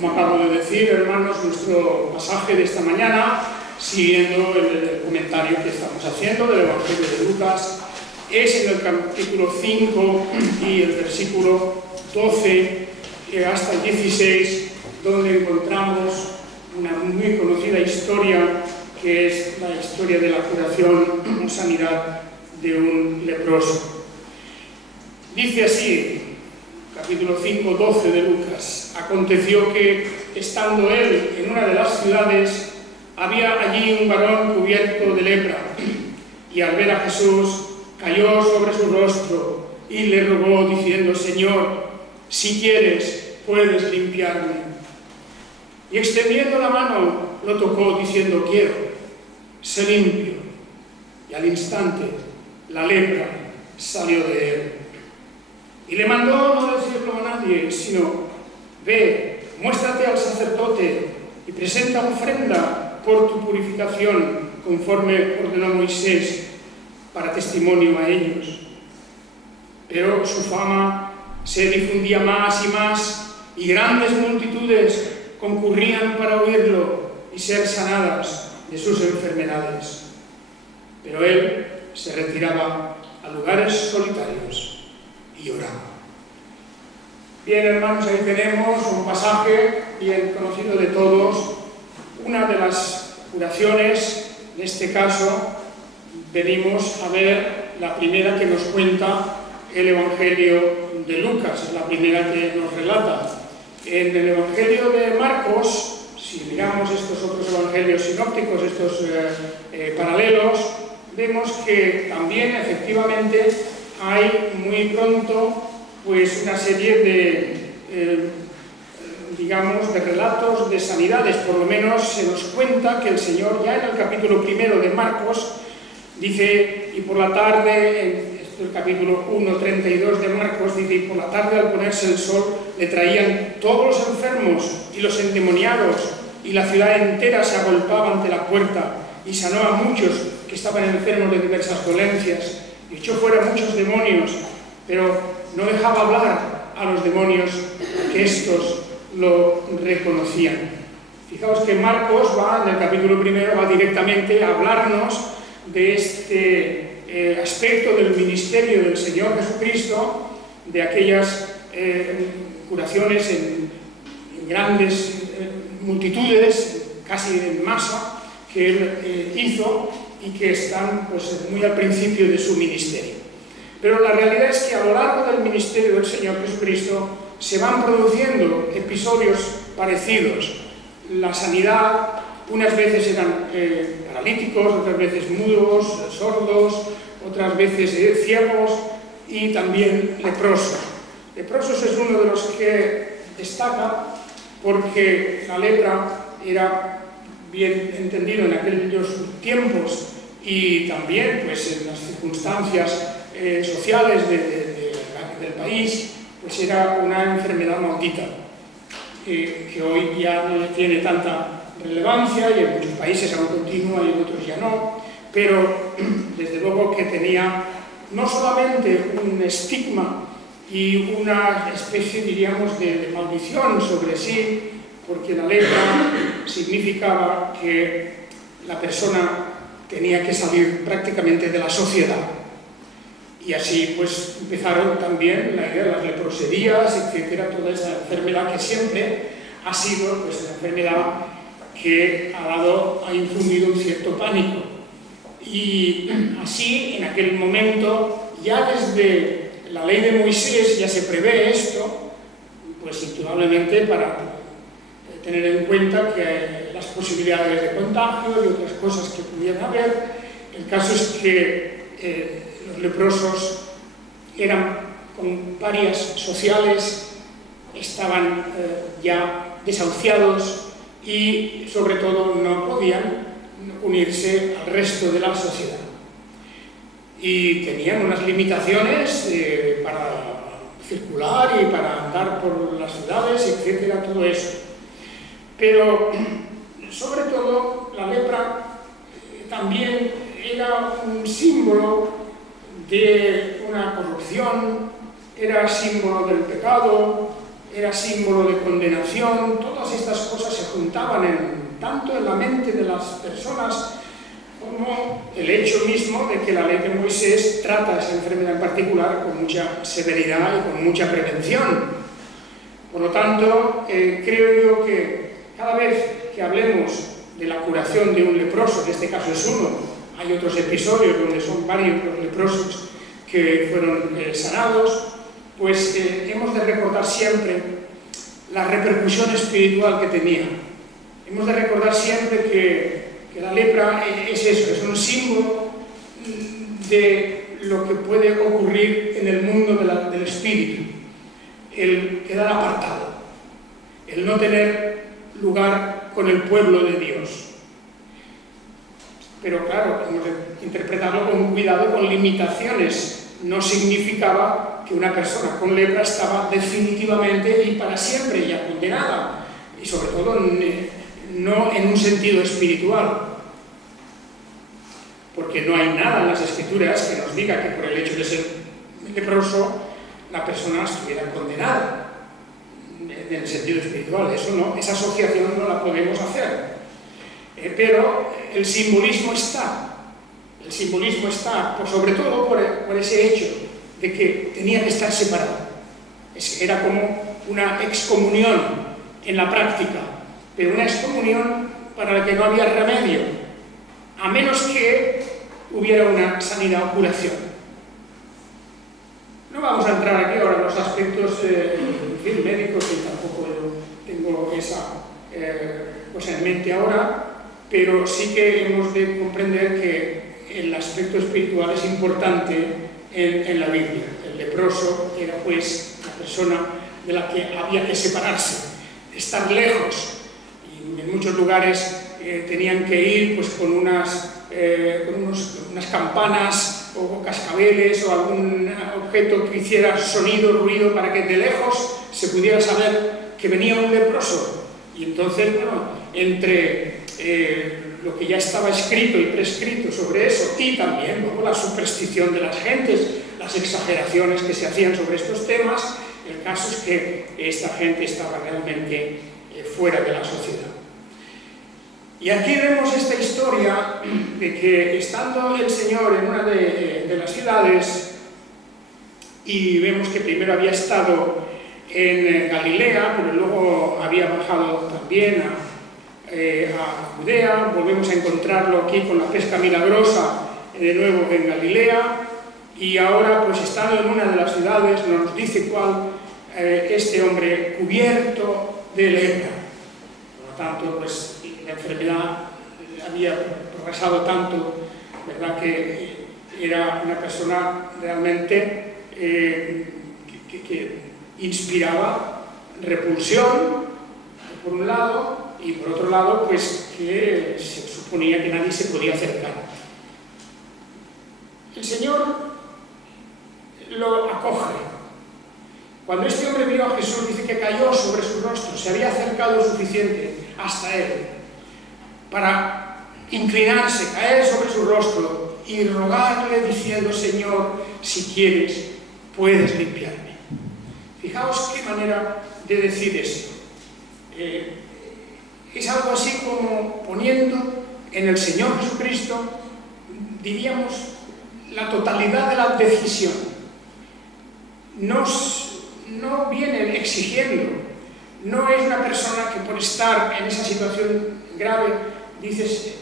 Como acabo de decir, hermanos, nuestro pasaje de esta mañana, siguiendo el comentario que estamos haciendo del Evangelio de Lucas, es en el capítulo 5 y el versículo 12 hasta el 16, donde encontramos una muy conocida historia, que es la historia de la curación o sanidad de un leproso. Dice así, capítulo 5, 12 de Lucas: aconteció que, estando él en una de las ciudades, había allí un varón cubierto de lepra, y al ver a Jesús, cayó sobre su rostro y le rogó, diciendo: Señor, si quieres, puedes limpiarme. Y extendiendo la mano, lo tocó, diciendo: quiero, sé limpio. Y al instante, la lepra salió de él. Y le mandó no decirlo a nadie, sino: ve, muéstrate al sacerdote y presenta ofrenda por tu purificación, conforme ordenó Moisés, para testimonio a ellos. Pero su fama se difundía más y más, y grandes multitudes concurrían para oírlo y ser sanadas de sus enfermedades. Pero él se retiraba a lugares solitarios y oraba. Bien, hermanos, ahí tenemos un pasaje bien conocido de todos, una de las curaciones. En este caso venimos a ver la primera que nos cuenta el Evangelio de Lucas, es la primera que nos relata. En el Evangelio de Marcos, si miramos estos otros evangelios sinópticos, estos paralelos, vemos que también efectivamente hay muy pronto pues una serie de digamos, de relatos de sanidades. Por lo menos se nos cuenta que el Señor, ya en el capítulo 1 de Marcos, dice: y por la tarde, esto es el capítulo 1:32 de Marcos, dice: y por la tarde, al ponerse el sol, le traían todos los enfermos y los endemoniados, y la ciudad entera se agolpaba ante la puerta, y sanó a muchos que estaban enfermos de diversas dolencias, y echó fuera muchos demonios, pero no dejaba hablar a los demonios, que estos lo reconocían. Fijaos que Marcos va, en el capítulo 1, va directamente a hablarnos de este aspecto del ministerio del Señor Jesucristo, de aquellas curaciones en grandes multitudes, casi en masa, que él hizo y que están pues, muy al principio de su ministerio. Pero la realidad es que a lo largo del ministerio del Señor Jesucristo se van produciendo episodios parecidos. La sanidad, unas veces eran paralíticos, otras veces mudos, sordos, otras veces ciegos y también leprosos. Leprosos es uno de los que destaca porque la lepra era bien entendido en aquellos tiempos y también pues, en las circunstancias sociales del país, pues era una enfermedad maldita, que hoy ya no tiene tanta relevancia y en muchos países aún continúa y en otros ya no, pero desde luego que tenía no solamente un estigma y una especie, diríamos, de maldición sobre sí, porque la lepra significaba que la persona tenía que salir prácticamente de la sociedad. Y así pues empezaron también la idea de las leproserías, etcétera, toda esa enfermedad que siempre ha sido pues, una enfermedad que ha infundido un cierto pánico. Y así, en aquel momento, ya desde la ley de Moisés ya se prevé esto, pues indudablemente para tener en cuenta que las posibilidades de contagio y otras cosas que pudieran haber. El caso es que los leprosos eran con parias sociales, estaban ya desahuciados y sobre todo no podían unirse al resto de la sociedad. Y tenían unas limitaciones para circular y para andar por las ciudades, etcétera, todo eso. Pero sobre todo la lepra también era un símbolo de una corrupción, era símbolo del pecado, era símbolo de condenación. Todas estas cosas se juntaban tanto en la mente de las personas como el hecho mismo de que la ley de Moisés trata esa enfermedad en particular con mucha severidad y con mucha prevención. Por lo tanto, creo yo que cada vez que hablemos de la curación de un leproso, que en este caso es uno, hay otros episodios donde son varios los leprosos que fueron sanados, pues hemos de recordar siempre la repercusión espiritual que tenía. Hemos de recordar siempre que la lepra es eso, es un símbolo de lo que puede ocurrir en el mundo del espíritu, el quedar apartado, el no tener lugar con el pueblo de Dios. Pero claro, hemos de interpretarlo con cuidado, con limitaciones. No significaba que una persona con lepra estaba definitivamente y para siempre ya condenada, y sobre todo no en un sentido espiritual, porque no hay nada en las Escrituras que nos diga que por el hecho de ser leproso la persona estuviera condenada en el sentido espiritual. Eso no, esa asociación no la podemos hacer. Pero el simbolismo está, sobre todo por ese hecho de que tenía que estar separado. Era como una excomunión en la práctica, pero una excomunión para la que no había remedio, a menos que hubiera una sanidad o curación. No vamos a entrar aquí ahora en los aspectos médicos, que tampoco tengo esa cosa en mente ahora, pero sí que hemos de comprender que el aspecto espiritual es importante en la Biblia. El leproso era pues la persona de la que había que separarse, estar lejos, y en muchos lugares tenían que ir pues con unas campanas o cascabeles o algún objeto que hiciera sonido, ruido, para que de lejos se pudiera saber que venía un leproso. Y entonces, bueno, entre lo que ya estaba escrito y prescrito sobre eso, y también luego la superstición de las gentes, las exageraciones que se hacían sobre estos temas, el caso es que esta gente estaba realmente fuera de la sociedad. Y aquí vemos esta historia de que estando el Señor en una de las ciudades, y vemos que primero había estado en Galilea, pero luego había bajado también a Judea. Volvemos a encontrarlo aquí con la pesca milagrosa de nuevo en Galilea, y ahora pues estando en una de las ciudades, no nos dice cuál, este hombre cubierto de lepra. Por lo tanto, pues la enfermedad había progresado tanto, ¿verdad?, que era una persona realmente que inspiraba repulsión, por un lado, y por otro lado, pues que se suponía que nadie se podía acercar. El Señor lo acoge. Cuando este hombre vio a Jesús, dice que cayó sobre su rostro, se había acercado suficiente hasta él para inclinarse, caer sobre su rostro y rogarle diciendo: Señor, si quieres, puedes limpiarme. Fijaos qué manera de decir esto. Es algo así como poniendo en el Señor Jesucristo, diríamos, la totalidad de la decisión. No viene exigiendo, no es una persona que por estar en esa situación grave, dices,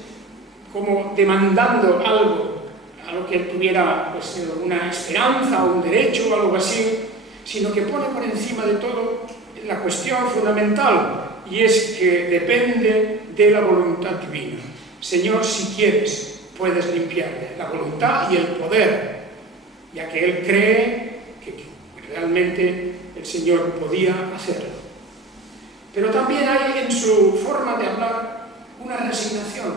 como demandando algo, a lo que él tuviera pues, una esperanza o un derecho o algo así, sino que pone por encima de todo la cuestión fundamental, y es que depende de la voluntad divina. Señor, si quieres, puedes limpiarme. La voluntad y el poder, ya que él cree que realmente el Señor podía hacerlo. Pero también hay en su forma de hablar una resignación,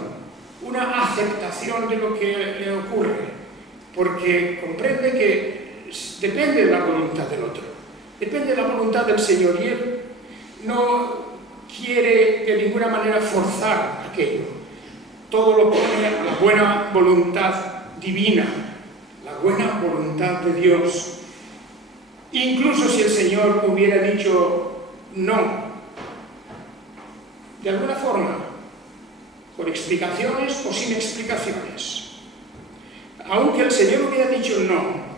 una aceptación de lo que le ocurre, porque comprende que depende de la voluntad del otro, depende de la voluntad del Señor, y él no quiere de ninguna manera forzar aquello. Todo lo pone a la buena voluntad divina, la buena voluntad de Dios. Incluso si el Señor hubiera dicho no. De alguna forma, con explicaciones o sin explicaciones. Aunque el Señor hubiera dicho no,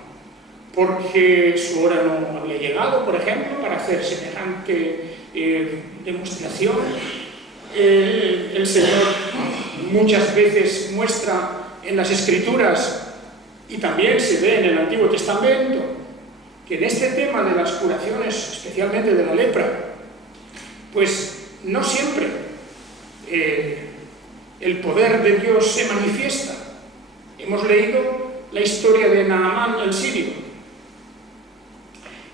porque su hora no había llegado, por ejemplo, para hacer semejante demostración, el Señor muchas veces muestra en las Escrituras, y también se ve en el Antiguo Testamento, que en este tema de las curaciones, especialmente de la lepra, pues no siempre el poder de Dios se manifiesta. Hemos leído la historia de Naamán el sirio.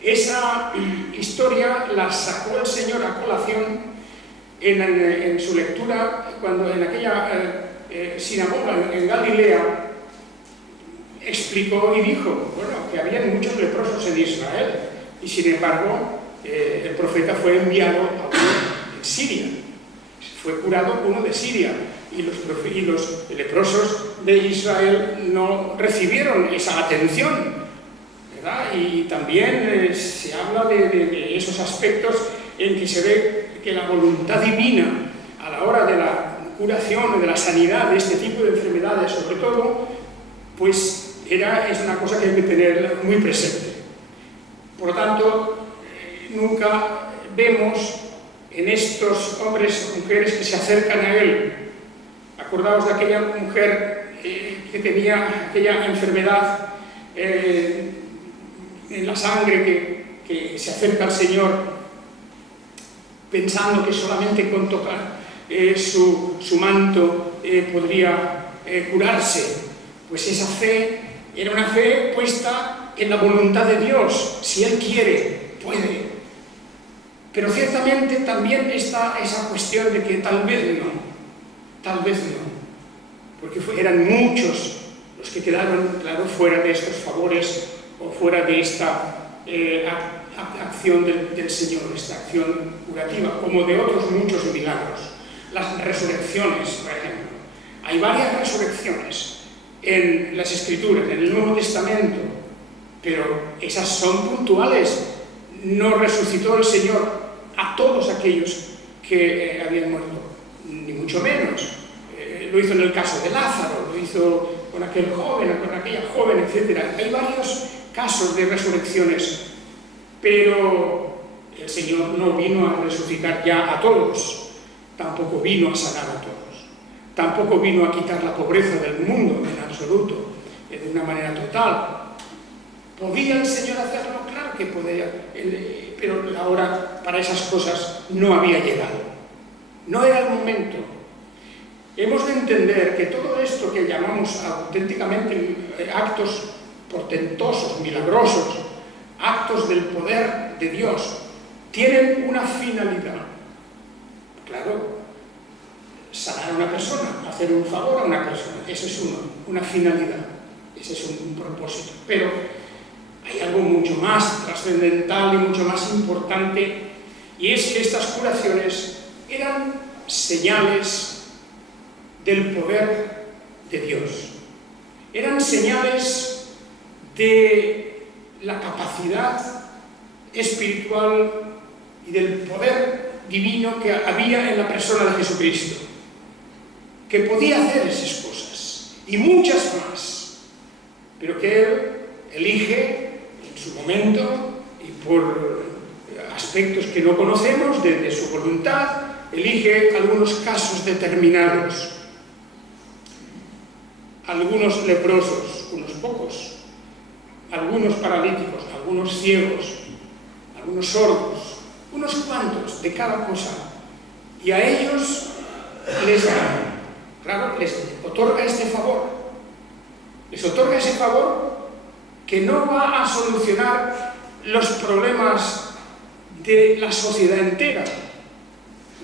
Esa historia la sacó el Señor a colación en su lectura, cuando en aquella sinagoga en Galilea explicó y dijo, bueno, que había muchos leprosos en Israel, y sin embargo el profeta fue enviado a uno en Siria. Fue curado uno de Siria, y los leprosos de Israel no recibieron esa atención, ¿verdad? Y también se habla de esos aspectos en que se ve que la voluntad divina a la hora de la curación o de la sanidad de este tipo de enfermedades, sobre todo, pues es una cosa que hay que tener muy presente. Por lo tanto, nunca vemos en estos hombres o mujeres que se acercan a él. Acordaos de aquella mujer que tenía aquella enfermedad en la sangre, que se acerca al Señor pensando que solamente con tocar su manto podría curarse. Pues esa fe era una fe puesta en la voluntad de Dios. Si Él quiere, puede. Pero ciertamente también está esa cuestión de que tal vez no, porque eran muchos los que quedaron, claro, fuera de estos favores o fuera de esta acción del Señor, esta acción curativa, como de otros muchos milagros. Las resurrecciones, por ejemplo. Hay varias resurrecciones en las Escrituras, en el Nuevo Testamento, pero esas son puntuales. No resucitó el Señor a todos aquellos que habían muerto, ni mucho menos. Lo hizo en el caso de Lázaro, lo hizo con aquel joven, con aquella joven, etc. Hay varios casos de resurrecciones, pero el Señor no vino a resucitar ya a todos, tampoco vino a sanar a todos, tampoco vino a quitar la pobreza del mundo en absoluto, de una manera total. ¿Podía el Señor hacerlo? Claro que podía, pero ahora para esas cosas no había llegado. No era el momento. Hemos de entender que todo esto que llamamos auténticamente actos portentosos, milagrosos, actos del poder de Dios, tienen una finalidad. Claro, sanar a una persona, hacer un favor a una persona, eso es una finalidad, ese es un propósito. Pero hay algo mucho más trascendental y mucho más importante, y es que estas curaciones eran señales del poder de Dios. Eran señales de la capacidad espiritual y del poder divino que había en la persona de Jesucristo, que podía hacer esas cosas y muchas más, pero que Él elige en su momento y por aspectos que no conocemos de su voluntad, elige algunos casos determinados. Algunos leprosos, unos pocos, algunos paralíticos, algunos ciegos, algunos sordos, unos cuantos de cada cosa. Y a ellos les otorga este favor. Les otorga ese favor que no va a solucionar los problemas de la sociedad entera.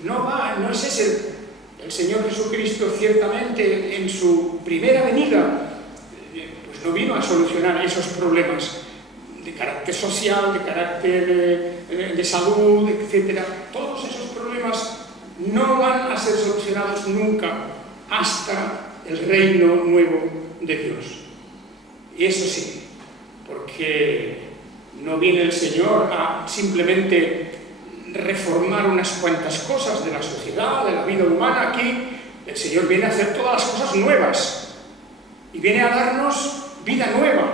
No es ese. El Señor Jesucristo, ciertamente, en su primera venida, pues no vino a solucionar esos problemas de carácter social, de carácter de salud, etc. Todos esos problemas no van a ser solucionados nunca hasta el reino nuevo de Dios. Y eso sí, porque no viene el Señor a simplemente reformar unas cuantas cosas de la sociedad, de la vida humana. Aquí el Señor viene a hacer todas las cosas nuevas y viene a darnos vida nueva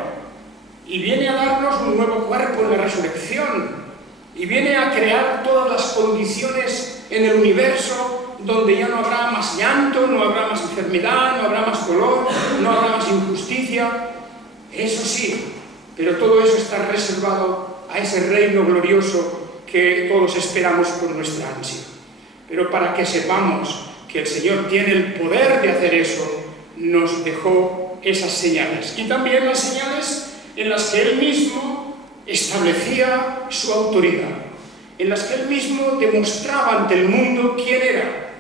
y viene a darnos un nuevo cuerpo en la resurrección y viene a crear todas las condiciones en el universo donde ya no habrá más llanto, no habrá más enfermedad, no habrá más dolor, no habrá más injusticia. Eso sí, pero todo eso está reservado a ese reino glorioso que todos esperamos con nuestra ansia. Pero para que sepamos que el Señor tiene el poder de hacer eso, nos dejó esas señales. Y también las señales en las que Él mismo establecía su autoridad, en las que Él mismo demostraba ante el mundo quién era.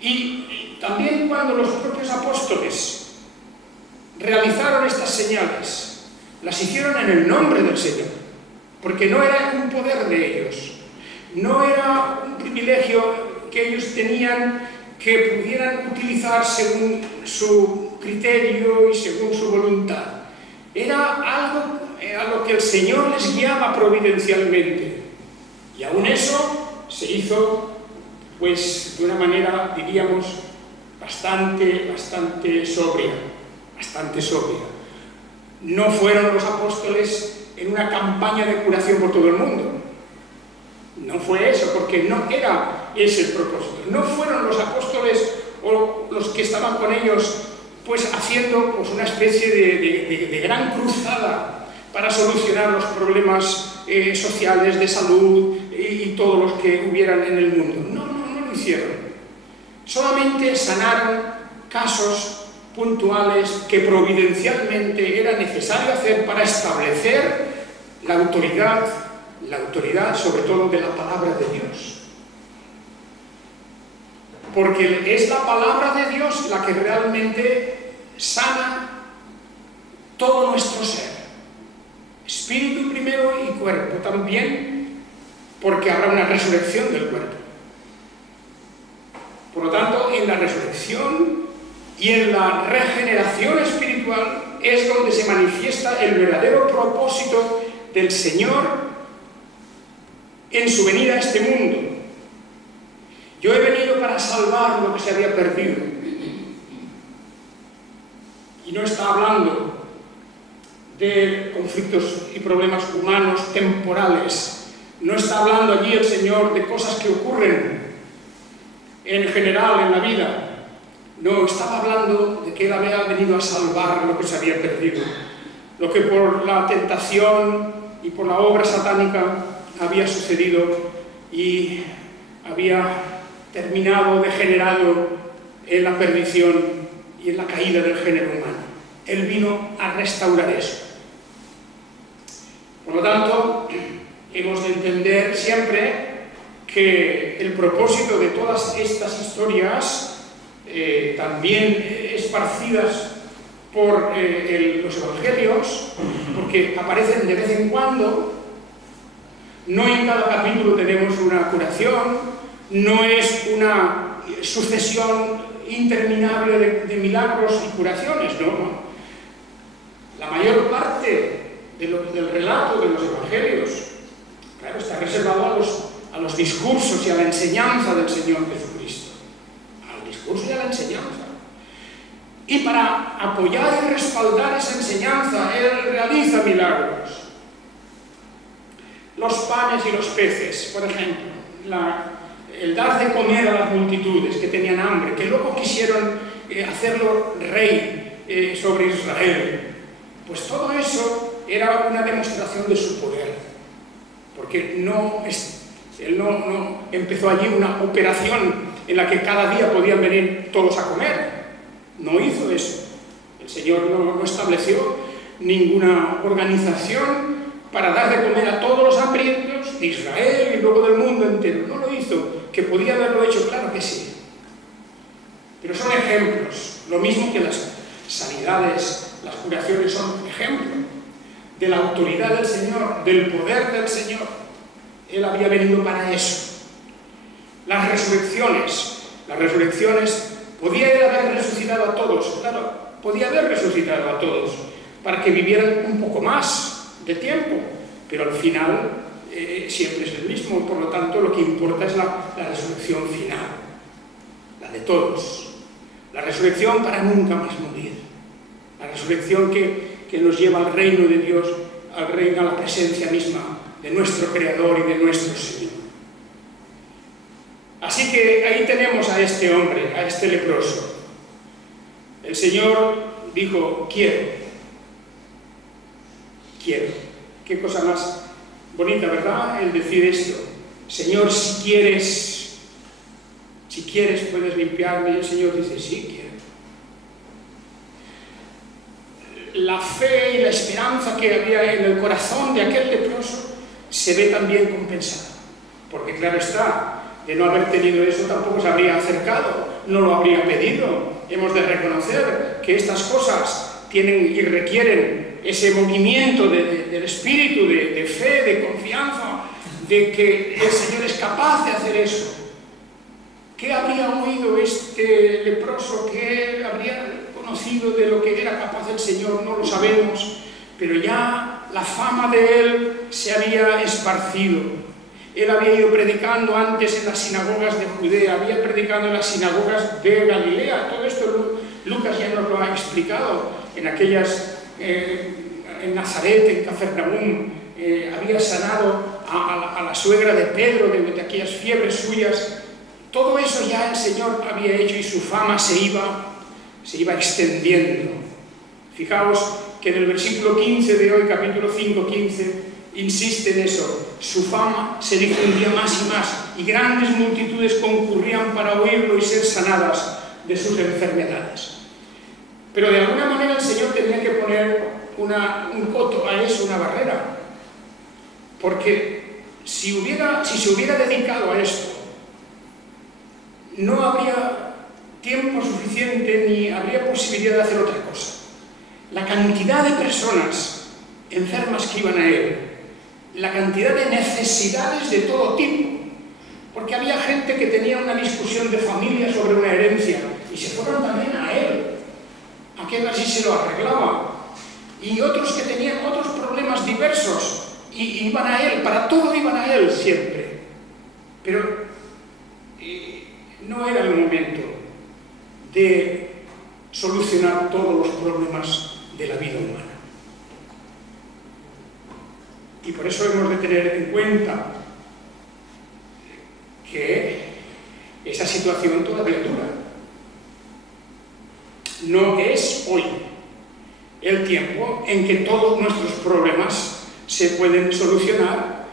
Y también cuando los propios apóstoles realizaron estas señales, las hicieron en el nombre del Señor, porque no era un poder de ellos, no era un privilegio que ellos tenían que pudieran utilizar según su criterio y según su voluntad. Era algo a lo que el Señor les guiaba providencialmente. Y aún eso se hizo, pues, de una manera, diríamos, bastante sobria, bastante sobria. No fueron los apóstoles en una campaña de curación por todo el mundo. No fue eso, porque no era ese el propósito. No fueron los apóstoles o los que estaban con ellos pues haciendo pues, una especie de gran cruzada para solucionar los problemas sociales, de salud y todos los que hubieran en el mundo. No lo hicieron. Solamente sanaron casos puntuales que providencialmente era necesario hacer para establecer la autoridad sobre todo de la palabra de Dios. Porque es la palabra de Dios la que realmente sana todo nuestro ser. Espíritu primero y cuerpo también, porque habrá una resurrección del cuerpo. Por lo tanto, en la resurrección y en la regeneración espiritual es donde se manifiesta el verdadero propósito del Señor en su venida a este mundo. Yo he venido para salvar lo que se había perdido. Y no está hablando de conflictos y problemas humanos temporales. No está hablando allí el Señor de cosas que ocurren en general en la vida. No, estaba hablando de que Él había venido a salvar lo que se había perdido. Lo que por la tentación y por la obra satánica había sucedido y había terminado, degenerado en la perdición y en la caída del género humano. Él vino a restaurar eso. Por lo tanto, hemos de entender siempre que el propósito de todas estas historias, también esparcidas por los evangelios, porque aparecen de vez en cuando, no en cada capítulo tenemos una curación, no es una sucesión interminable de milagros y curaciones, no. La mayor parte del relato de los evangelios, claro, está reservado a los discursos y a la enseñanza del Señor Jesucristo. Al discurso y a la enseñanza. Y para apoyar y respaldar esa enseñanza, Él realiza milagros. Los panes y los peces, por ejemplo, el dar de comer a las multitudes que tenían hambre, que luego quisieron hacerlo rey sobre Israel. Pues todo eso era una demostración de su poder, porque él no empezó allí una operación en la que cada día podían venir todos a comer. No hizo eso. El Señor no estableció ninguna organización para dar de comer a todos los hambrientos de Israel y luego del mundo entero. No lo hizo. ¿Que podía haberlo hecho? Claro que sí. Pero son ejemplos. Lo mismo que las sanidades, las curaciones son ejemplo de la autoridad del Señor, del poder del Señor. Él había venido para eso. Las resurrecciones, podía haber resucitado a todos, claro, podía haber resucitado a todos, para que vivieran un poco más de tiempo, pero al final siempre es el mismo, por lo tanto lo que importa es la resurrección final, la de todos, la resurrección para nunca más morir, la resurrección que nos lleva al reino de Dios, al reino, a la presencia misma de nuestro Creador y de nuestro Señor. Así que ahí tenemos a este hombre, a este leproso. El Señor dijo, quiero. Qué cosa más bonita, ¿verdad? El decir esto. Señor, si quieres puedes limpiarme. Y el Señor dice, sí, quiero. La fe y la esperanza que había en el corazón de aquel leproso se ve también compensada. Porque claro está, de no haber tenido eso tampoco se habría acercado, no lo habría pedido. Hemos de reconocer que estas cosas tienen y requieren ese movimiento del espíritu, de fe, de confianza, de que el Señor es capaz de hacer eso. ¿Qué habría oído este leproso? ¿Qué habría conocido de lo que era capaz el Señor? No lo sabemos, pero ya la fama de él se había esparcido. Él había ido predicando antes en las sinagogas de Judea, había predicado en las sinagogas de Galilea. Todo esto Lucas ya nos lo ha explicado. En Nazaret, en Cafarnaúm, había sanado a la suegra de Pedro de aquellas fiebres suyas. Todo eso ya el Señor había hecho y su fama se iba extendiendo. Fijaos que en el versículo 15 de hoy, capítulo 5, 15, insiste en eso. Su fama se difundía más y más y grandes multitudes concurrían para oírlo y ser sanadas de sus enfermedades. Pero de alguna manera el Señor tenía que poner un coto a eso, una barrera. Porque si se hubiera dedicado a esto, no habría tiempo suficiente ni habría posibilidad de hacer otra cosa. La cantidad de personas enfermas que iban a él, la cantidad de necesidades de todo tipo, porque había gente que tenía una discusión de familia sobre una herencia y se fueron también a él. Aquel así se lo arreglaba. Y otros que tenían otros problemas diversos y iban a él, para todo iban a él siempre. Pero no era el momento de solucionar todos los problemas de la vida humana. Y por eso hemos de tener en cuenta que esa situación todavía dura. No es hoy el tiempo en que todos nuestros problemas se pueden solucionar,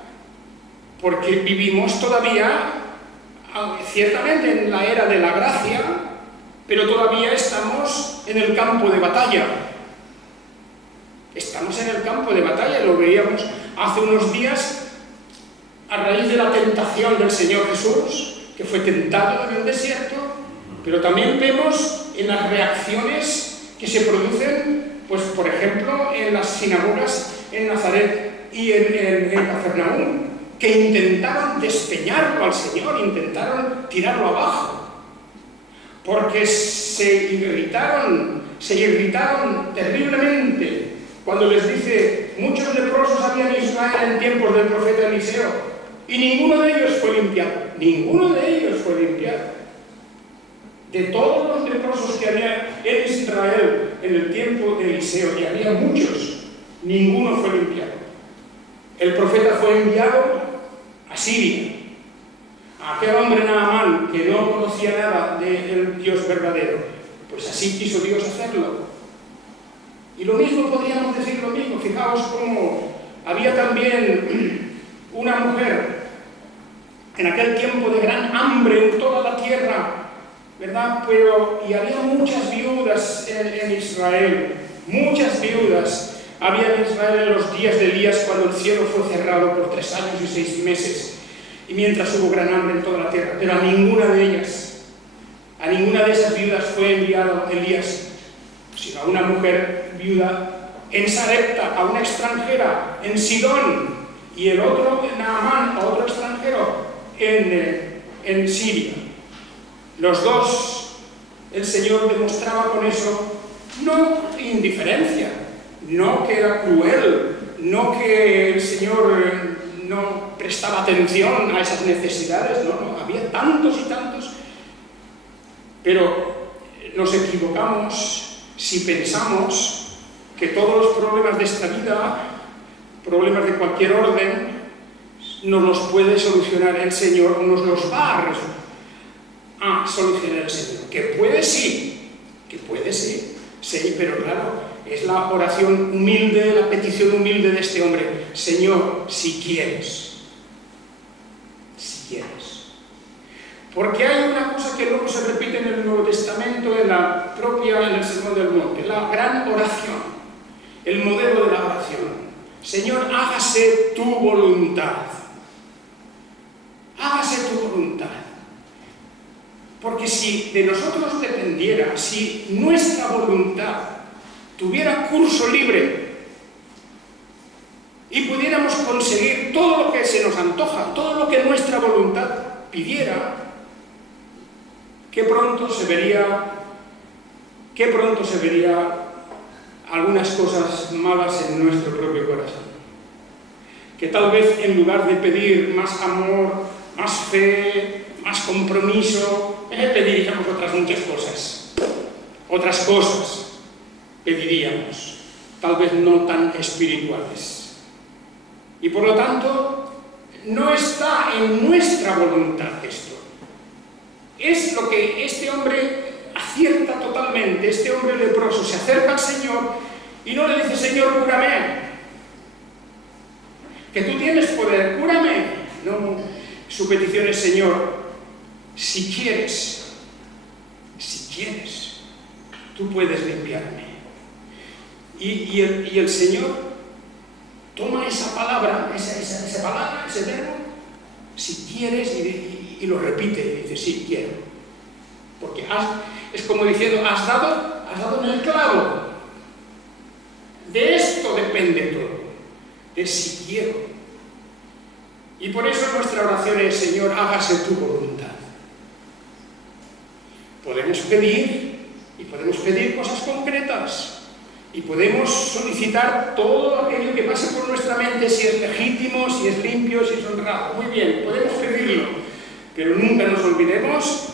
porque vivimos todavía, ciertamente en la era de la gracia, pero todavía estamos en el campo de batalla. Estamos en el campo de batalla, lo veíamos hace unos días a raíz de la tentación del Señor Jesús, que fue tentado en el desierto, pero también vemos en las reacciones que se producen, pues por ejemplo, en las sinagogas en Nazaret y en Cafarnaúm, que intentaron despeñarlo al Señor, intentaron tirarlo abajo, porque se irritaron terriblemente cuando les dice, muchos leprosos había en Israel en tiempos del profeta Eliseo, y ninguno de ellos fue limpiado. Ninguno de ellos fue limpiado. De todos los leprosos que había en Israel en el tiempo de Eliseo, y había muchos, ninguno fue limpiado. El profeta fue enviado a Siria, a aquel hombre Naamán que no conocía nada del Dios verdadero. Pues así quiso Dios hacerlo. Y lo mismo podríamos decir lo mismo. Fijaos cómo había también una mujer en aquel tiempo de gran hambre en toda la tierra, ¿verdad? Y había muchas viudas en Israel, muchas viudas había en Israel en los días de Elías, cuando el cielo fue cerrado por 3 años y 6 meses, y mientras hubo gran hambre en toda la tierra. Pero a ninguna de esas viudas fue enviado Elías, sino a una mujer viuda en Sarepta, a una extranjera en Sidón, y el otro, Naamán, a otro extranjero en Siria. Los dos, el Señor demostraba con eso no indiferencia, no que era cruel, no que el Señor no prestaba atención a esas necesidades, no, había tantos y tantos, pero nos equivocamos si pensamos que todos los problemas de esta vida, problemas de cualquier orden, nos los puede solucionar el Señor, nos los va a solucionar el Señor. Que puede sí, sí, pero claro, es la oración humilde, la petición humilde de este hombre. Señor, si quieres. Porque hay una cosa que luego se repite en el Nuevo Testamento, en el Sermón del Monte, la gran oración, el modelo de la oración. Señor, hágase tu voluntad. Hágase tu voluntad. Porque si de nosotros dependiera, si nuestra voluntad tuviera curso libre y pudiéramos conseguir todo lo que se nos antoja, todo lo que nuestra voluntad pidiera, qué pronto se vería algunas cosas malas en nuestro propio corazón. Que tal vez en lugar de pedir más amor, más fe, más compromiso, pediríamos otras muchas cosas. Otras cosas pediríamos, tal vez no tan espirituales. Y por lo tanto, no está en nuestra voluntad esto. Es lo que este hombre acierta totalmente. Este hombre leproso se acerca al Señor y no le dice: Señor, cúrame, que tú tienes poder, cúrame. No, su petición es: Señor, si quieres, tú puedes limpiarme. Y el Señor toma esa palabra, ese verbo, si quieres, y lo repite, y dice: sí, quiero. Porque es como diciendo, has dado en el clavo. De esto depende todo, de si quiero. Y por eso nuestra oración es: Señor, hágase tu voluntad. Podemos pedir cosas concretas. Y podemos solicitar todo aquello que pase por nuestra mente, si es legítimo, si es limpio, si es honrado. Muy bien, podemos pedirlo, pero nunca nos olvidemos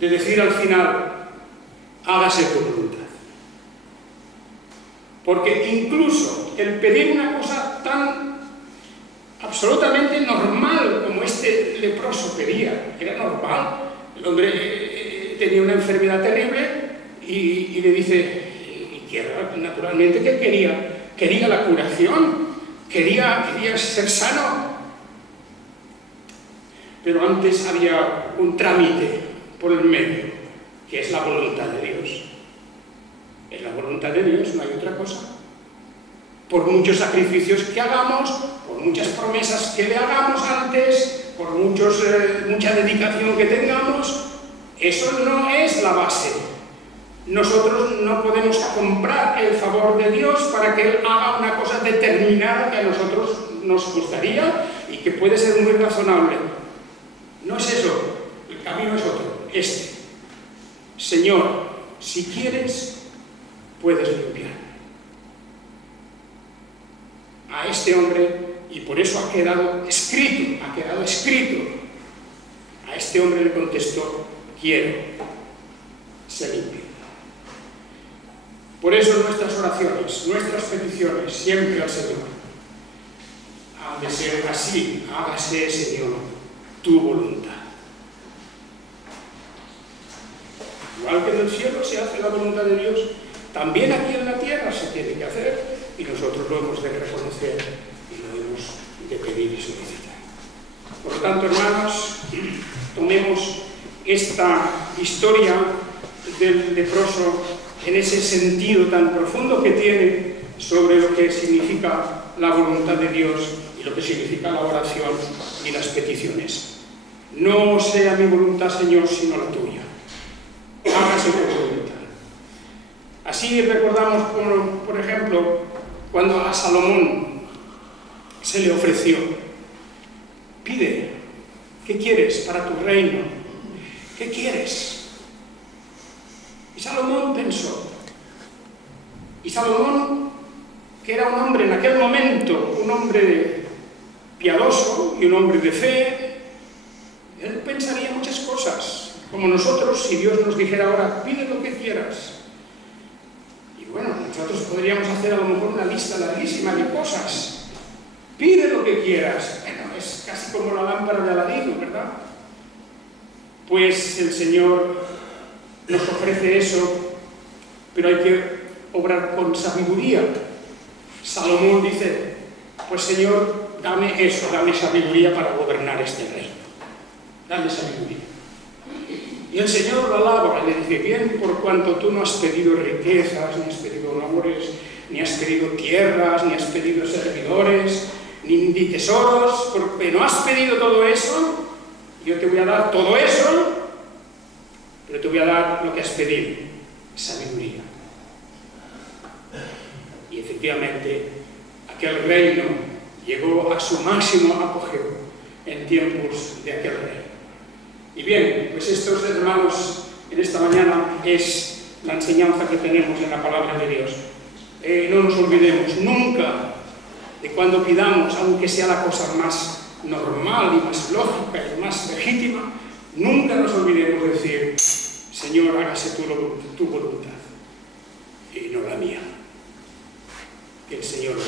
de decir al final: hágase tu voluntad. Porque incluso el pedir una cosa tan absolutamente normal como este leproso pedía, era normal. El hombre tenía una enfermedad terrible y le dice... naturalmente que quería la curación, quería ser sano. Pero antes había un trámite por el medio, que es la voluntad de Dios. Es la voluntad de Dios, no hay otra cosa. Por muchos sacrificios que hagamos, por muchas promesas que le hagamos antes, por mucha dedicación que tengamos, eso no es la base. Nosotros no podemos comprar el favor de Dios para que Él haga una cosa determinada que a nosotros nos gustaría y que puede ser muy razonable. No es eso, el camino es otro, este. Señor, si quieres, puedes limpiarme. A este hombre, y por eso ha quedado escrito, a este hombre le contestó: quiero, se limpia. Por eso nuestras oraciones, nuestras peticiones, siempre al Señor, han de ser así: hágase, Señor, tu voluntad. Igual que en el cielo se hace la voluntad de Dios, también aquí en la tierra se tiene que hacer, y nosotros lo hemos de reconocer y lo hemos de pedir y solicitar. Por lo tanto, hermanos, tomemos esta historia del leproso en ese sentido tan profundo que tiene sobre lo que significa la voluntad de Dios y lo que significa la oración y las peticiones. No sea mi voluntad, Señor, sino la tuya. Hágase tu voluntad. Así recordamos, por ejemplo, cuando a Salomón se le ofreció: pide, ¿qué quieres para tu reino? ¿Qué quieres? Y Salomón pensó. Y Salomón, que era un hombre en aquel momento, un hombre piadoso y un hombre de fe, él pensaría muchas cosas, como nosotros, si Dios nos dijera ahora, pide lo que quieras. Y bueno, nosotros podríamos hacer a lo mejor una lista larguísima de cosas. Pide lo que quieras. Bueno, es casi como la lámpara de Aladino, ¿verdad? Pues el Señor nos ofrece eso, pero hay que obrar con sabiduría. Salomón dice, pues Señor, dame eso, dame sabiduría para gobernar este reino. Dame sabiduría. Y el Señor lo alaba y le dice, bien, por cuanto tú no has pedido riquezas, ni has pedido honores, ni has pedido tierras, ni has pedido servidores, ni tesoros, porque no has pedido todo eso, yo te voy a dar todo eso, pero te voy a dar lo que has pedido, sabiduría. Y efectivamente, aquel reino llegó a su máximo apogeo en tiempos de aquel rey. Y bien, pues estos, hermanos, en esta mañana es la enseñanza que tenemos en la palabra de Dios. No nos olvidemos nunca de cuando pidamos, aunque sea la cosa más normal y más lógica y más legítima, nunca nos olvidemos de decir, Señor, hágase tu voluntad y no la mía. Que el Señor nos